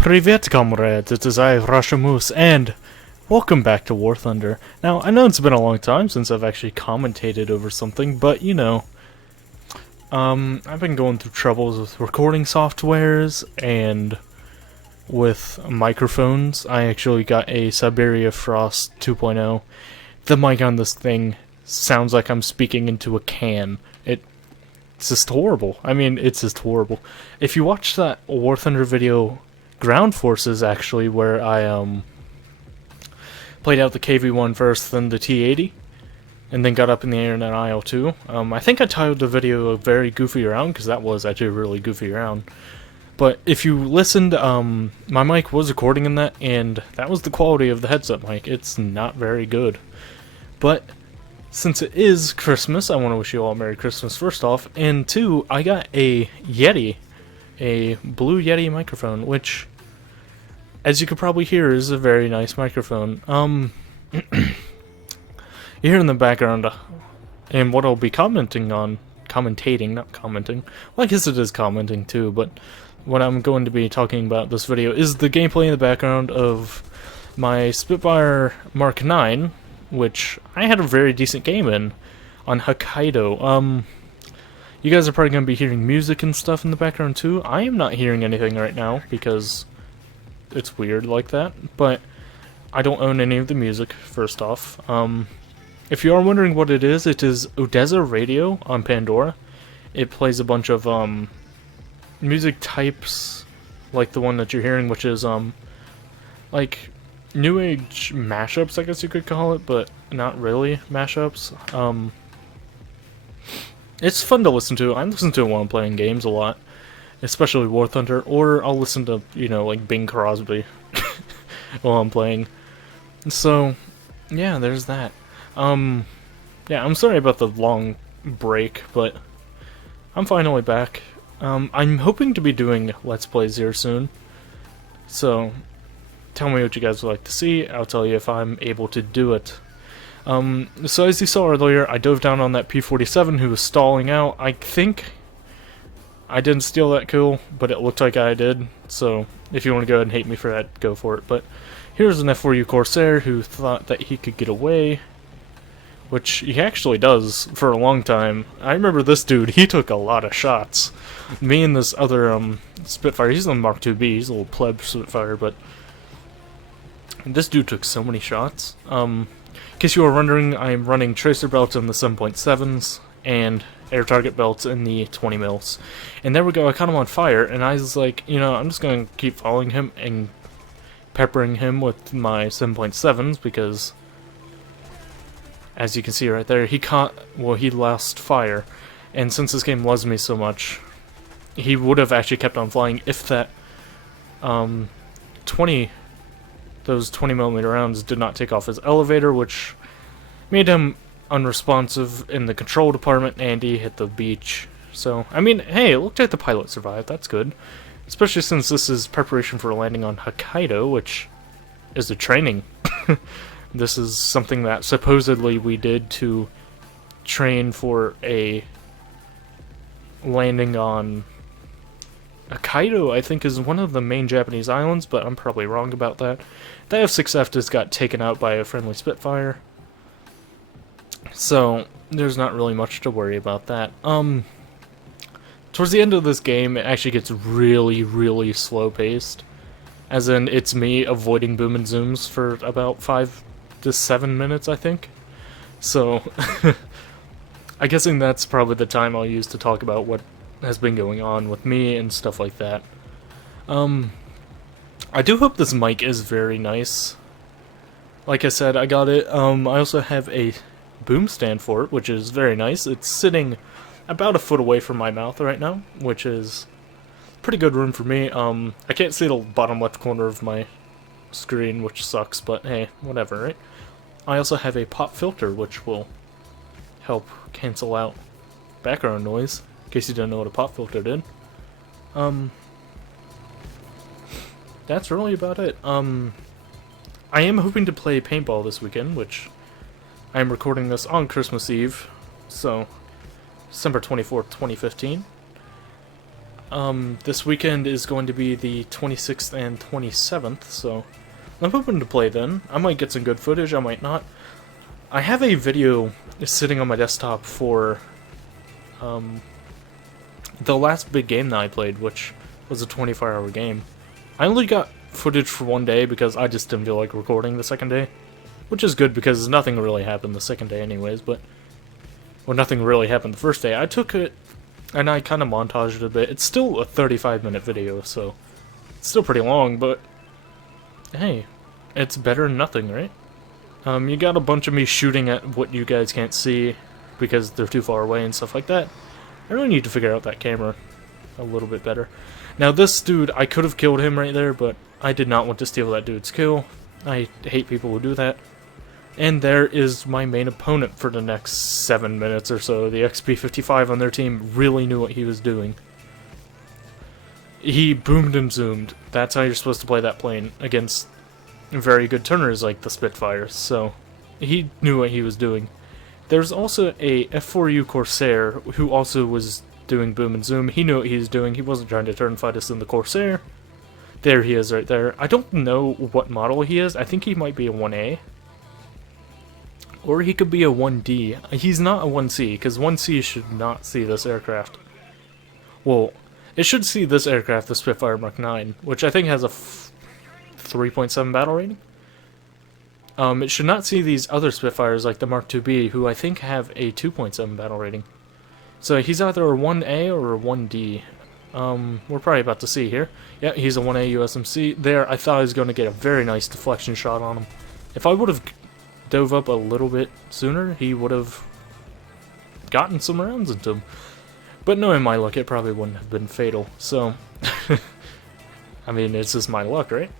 Privet, comrades, it is I, Rashamus, and welcome back to War Thunder. Now, I know it's been a long time since I've actually commentated over something, but you know, I've been going through troubles with recording softwares and with microphones. I actually got a Siberia Frost 2.0. The mic on this thing sounds like I'm speaking into a can. It's just horrible. I mean, it's just horrible. If you watch that War Thunder video, Ground Forces, actually, where I played out the KV-1 first, then the T-80, and then got up in the air in an IL-2. I think I titled the video very goofy around, because that was actually really goofy around. But if you listened, my mic was recording in that, and that was the quality of the headset mic. It's not very good. But since it is Christmas, I want to wish you all a Merry Christmas first off, and two, I got a Yeti, a Blue Yeti microphone, which, as you could probably hear, is a very nice microphone. You hear in the background, and what I'll be commentating, not commenting, well I guess it is commenting too, but what I'm going to be talking about this video is the gameplay in the background of my Spitfire Mark 9, which I had a very decent game in, on Hokkaido. You guys are probably going to be hearing music and stuff in the background too. I am not hearing anything right now, because it's weird like that, but I don't own any of the music, first off. If you are wondering what it is Odessa Radio on Pandora. It plays a bunch of music types, like the one that you're hearing, which is like new age mashups, I guess you could call it, but not really mashups. It's fun to listen to. I listen to it while I'm playing games a lot, especially War Thunder, or I'll listen to, you know, like Bing Crosby while I'm playing. So, yeah, there's that. Yeah, I'm sorry about the long break, but I'm finally back. I'm hoping to be doing Let's Plays here soon, so tell me what you guys would like to see. I'll tell you if I'm able to do it. So as you saw earlier, I dove down on that P-47 who was stalling out. I think I didn't steal that kill, but it looked like I did, so if you want to go ahead and hate me for that, go for it. But here's an F4U Corsair who thought that he could get away, which he actually does for a long time. I remember this dude, he took a lot of shots. Me and this other Spitfire, he's on Mark 2B, he's a little pleb Spitfire, but this dude took so many shots. In case you were wondering, I'm running tracer belts in the 7.7s and air target belts in the 20 mils. And there we go, I caught him on fire, and I was like, you know, I'm just gonna keep following him and peppering him with my 7.7s, because as you can see right there, he lost fire, and since this game loves me so much, he would have actually kept on flying if that those 20mm rounds did not take off his elevator, which made him unresponsive in the control department, and he hit the beach. So, I mean, hey, it looked like the pilot survived, that's good. Especially since this is preparation for landing on Hokkaido, which is a training. This is something that supposedly we did to train for a landing on Hokkaido, I think, is one of the main Japanese islands, but I'm probably wrong about that. The F6F just got taken out by a friendly Spitfire, so there's not really much to worry about that. Towards the end of this game, it actually gets really, really slow-paced. As in, it's me avoiding boom and zooms for about 5 to 7 minutes, I think. So, I'm guessing that's probably the time I'll use to talk about what has been going on with me and stuff like that. I do hope this mic is very nice. Like I said, I got it. I also have a boom stand for it, which is very nice. It's sitting about a foot away from my mouth right now, which is pretty good room for me. I can't see the bottom left corner of my screen, which sucks, but hey, whatever, right? I also have a pop filter, which will help cancel out background noise, in case you didn't know what a pop filter did. That's really about it. I am hoping to play paintball this weekend, which I am recording this on Christmas Eve, so December 24th, 2015. This weekend is going to be the 26th and 27th, so I'm hoping to play then. I might get some good footage, I might not. I have a video sitting on my desktop for the last big game that I played, which was a 24-hour game. I only got footage for one day because I just didn't feel like recording the second day, which is good because nothing really happened the second day anyways, but well, nothing really happened the first day. I took it and I kind of montaged it a bit. It's still a 35-minute video, so it's still pretty long, but hey, it's better than nothing, right? You got a bunch of me shooting at what you guys can't see because they're too far away and stuff like that. I really need to figure out that camera a little bit better. Now this dude, I could have killed him right there, but I did not want to steal that dude's kill. I hate people who do that. And there is my main opponent for the next 7 minutes or so. The XP55 on their team really knew what he was doing. He boomed and zoomed. That's how you're supposed to play that plane against very good turners like the Spitfires, so he knew what he was doing. There's also a F4U Corsair who also was doing boom and zoom. He knew what he was doing. He wasn't trying to turn fight us in the Corsair. There he is right there. I don't know what model he is. I think he might be a 1A. Or he could be a 1D. He's not a 1C, because 1C should not see this aircraft. Well, it should see this aircraft, the Spitfire Mark 9, which I think has a 3.7 battle rating. It should not see these other Spitfires like the Mark 2B, who I think have a 2.7 battle rating. So he's either a 1A or a 1D. We're probably about to see here. Yeah, he's a 1A USMC. There, I thought I was going to get a very nice deflection shot on him. If I would have dove up a little bit sooner, he would have gotten some rounds into him. But knowing my luck, it probably wouldn't have been fatal. So, I mean, it's just my luck, right?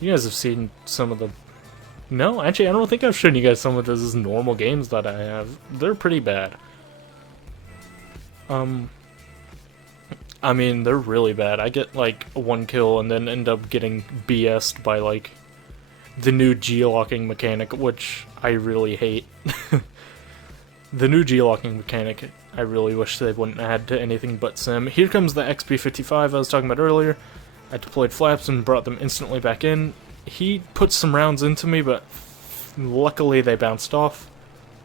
You guys have seen some of the... No, actually, I don't think I've shown you guys some of those normal games that I have. They're pretty bad. I mean, they're really bad. I get, like, one kill and then end up getting BS'd by, like, the new geolocking mechanic, which I really hate. The new geolocking mechanic, I really wish they wouldn't add to anything but sim. Here comes the XP55 I was talking about earlier. I deployed flaps and brought them instantly back in. He put some rounds into me, but luckily they bounced off.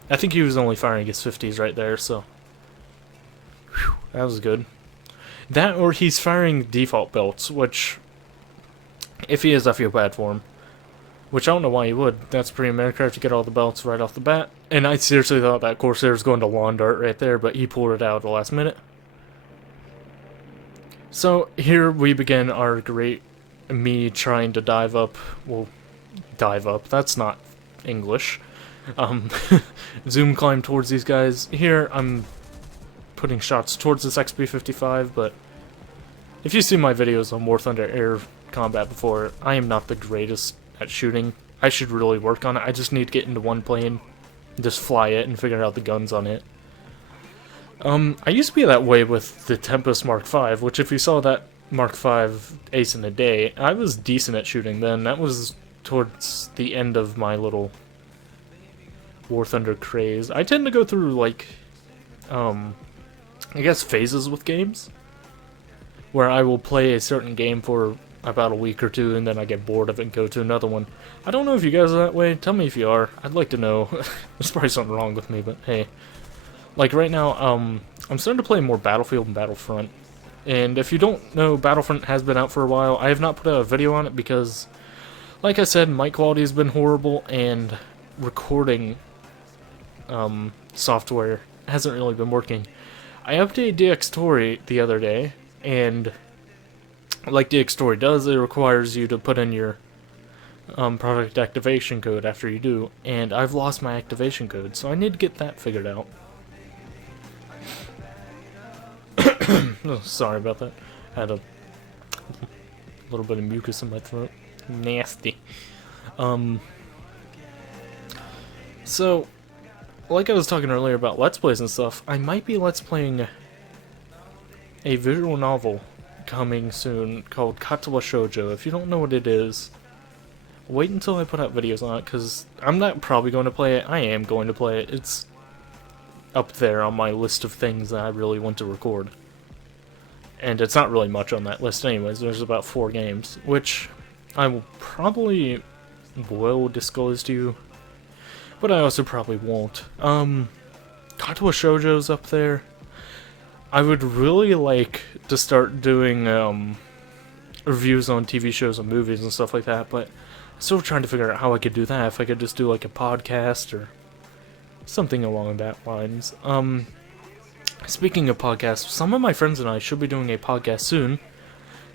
I think he was only firing his 50s right there, so... Whew, that was good. That or he's firing default belts, which... If he is, I feel bad for him. Which I don't know why he would. That's pretty American to get all the belts right off the bat. And I seriously thought that Corsair was going to lawn dart right there, but he pulled it out at the last minute. So here we begin our great me trying to dive up. Well, dive up. That's not English. Zoom climb towards these guys. Here I'm putting shots towards this XP55, but if you've seen my videos on War Thunder Air Combat before, I am not the greatest at shooting. I should really work on it. I just need to get into one plane, just fly it, and figure out the guns on it. I used to be that way with the Tempest Mark V, which if you saw that Mark V Ace in a Day, I was decent at shooting then. That was towards the end of my little War Thunder craze. I tend to go through, like, I guess phases with games, where I will play a certain game for about a week or two, and then I get bored of it and go to another one. I don't know if you guys are that way. Tell me if you are. I'd like to know. There's probably something wrong with me, but hey. Like right now, I'm starting to play more Battlefield and Battlefront. And if you don't know, Battlefront has been out for a while. I have not put out a video on it because, like I said, mic quality has been horrible, and recording software hasn't really been working. I updated DxTory the other day, and like DxTory does, it requires you to put in your product activation code after you do, and I've lost my activation code, so I need to get that figured out. Oh, sorry about that. I had a little bit of mucus in my throat. Nasty. So, like I was talking earlier about Let's Plays and stuff, I might be Let's Playing a visual novel coming soon called Katsuwa Shoujo. If you don't know what it is, wait until I put out videos on it, because I'm not probably going to play it. I am going to play it. It's up there on my list of things that I really want to record. And it's not really much on that list anyways. There's about 4 games, which I will probably disclose to you, but I also probably won't. Katawa Shoujo's up there. I would really like to start doing reviews on TV shows and movies and stuff like that, but I'm still trying to figure out how I could do that. If I could just do like a podcast or something along that lines. Speaking of podcasts, some of my friends and I should be doing a podcast soon,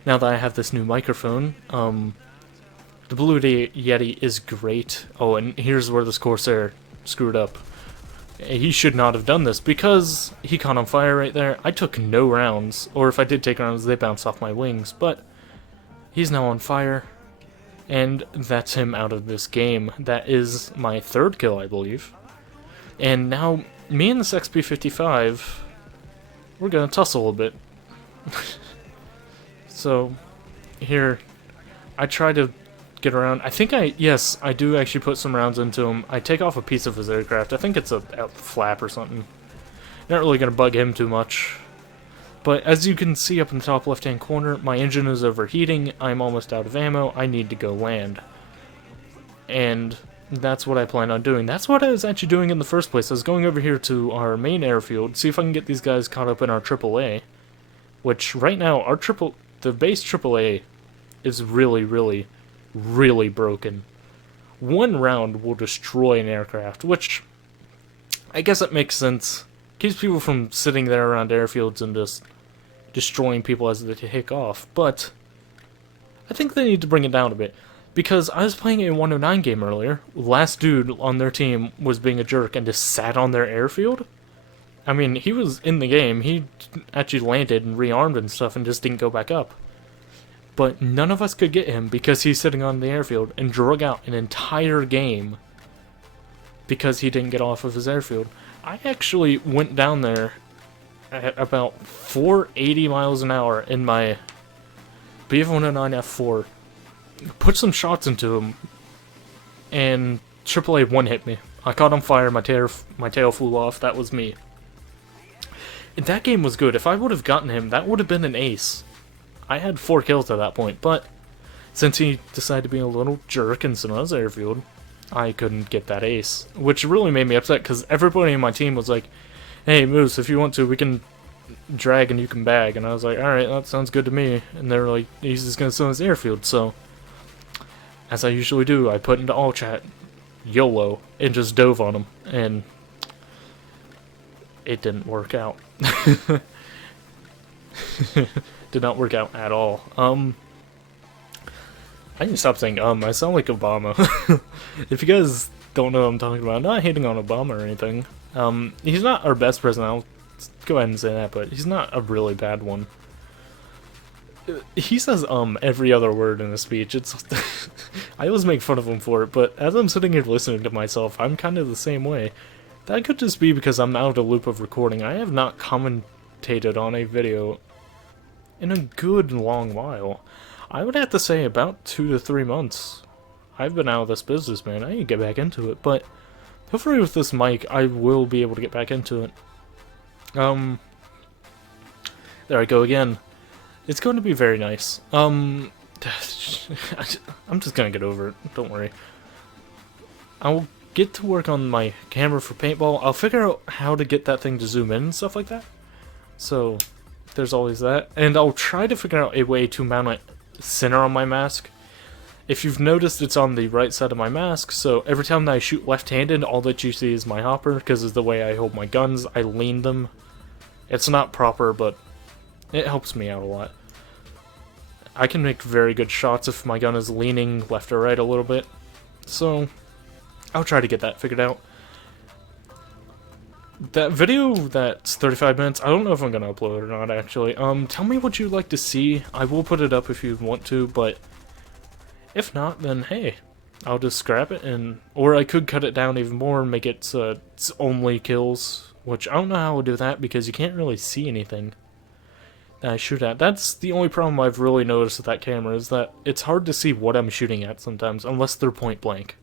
now that I have this new microphone. The Blue Yeti is great. Oh, and here's where this Corsair screwed up. He should not have done this, because he caught on fire right there. I took no rounds, or if I did take rounds, they bounced off my wings, but he's now on fire, and that's him out of this game. That is my 3rd kill, I believe. And now, me and this XP55... we're gonna tussle a bit. So, here, I try to get around. I think yes, I do actually put some rounds into him. I take off a piece of his aircraft. I think it's a flap or something. Not really gonna bug him too much. But as you can see up in the top left-hand corner, my engine is overheating. I'm almost out of ammo. I need to go land. And that's what I plan on doing. That's what I was actually doing in the first place. I was going over here to our main airfield, see if I can get these guys caught up in our AAA. Which, right now, the base AAA is really, really, really broken. One round will destroy an aircraft, which, I guess it makes sense. Keeps people from sitting there around airfields and just destroying people as they take off. But, I think they need to bring it down a bit. Because I was playing a 109 game earlier, last dude on their team was being a jerk and just sat on their airfield. I mean, he was in the game, he actually landed and rearmed and stuff and just didn't go back up. But none of us could get him because he's sitting on the airfield and drug out an entire game because he didn't get off of his airfield. I actually went down there at about 480 miles an hour in my BF-109F4. Put some shots into him, and AAA one-hit me. I caught on fire, my tail flew off, that was me. And that game was good. If I would have gotten him, that would have been an ace. I had 4 kills at that point, but since he decided to be a little jerk and sit on his airfield, I couldn't get that ace. Which really made me upset, because everybody in my team was like, hey, Moose, if you want to, we can drag and you can bag. And I was like, alright, that sounds good to me. And they were like, he's just gonna sit on his airfield, so... as I usually do, I put into all chat, YOLO, and just dove on him, and it didn't work out. Did not work out at all. I need to stop saying I sound like Obama. If you guys don't know what I'm talking about, I'm not hating on Obama or anything. He's not our best president, I'll go ahead and say that, but he's not a really bad one. He says every other word in a speech. It's I always make fun of him for it, but as I'm sitting here listening to myself, I'm kind of the same way. That could just be because I'm out of the loop of recording. I have not commentated on a video in a good long while. I would have to say about 2 to 3 months. I've been out of this business, man. I need to get back into it, but hopefully with this mic, I will be able to get back into it. There I go again. It's going to be very nice. I'm just gonna get over it, don't worry. I'll get to work on my camera for paintball. I'll figure out how to get that thing to zoom in and stuff like that. So, there's always that. And I'll try to figure out a way to mount it center on my mask. If you've noticed, it's on the right side of my mask, so every time that I shoot left-handed, all that you see is my hopper, because of the way I hold my guns. I lean them. It's not proper, but it helps me out a lot. I can make very good shots if my gun is leaning left or right a little bit. So, I'll try to get that figured out. That video that's 35 minutes, I don't know if I'm going to upload it or not, actually. Tell me what you'd like to see. I will put it up if you want to, but if not, then hey, I'll just scrap it, or I could cut it down even more and make it so it's only kills, which I don't know how I'll do that because you can't really see anything that I shoot at. That's the only problem I've really noticed with that camera, is that it's hard to see what I'm shooting at sometimes, unless they're point blank.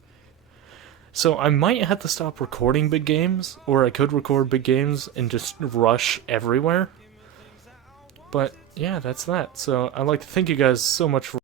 So I might have to stop recording big games, or I could record big games and just rush everywhere. But yeah, that's that. So I'd like to thank you guys so much for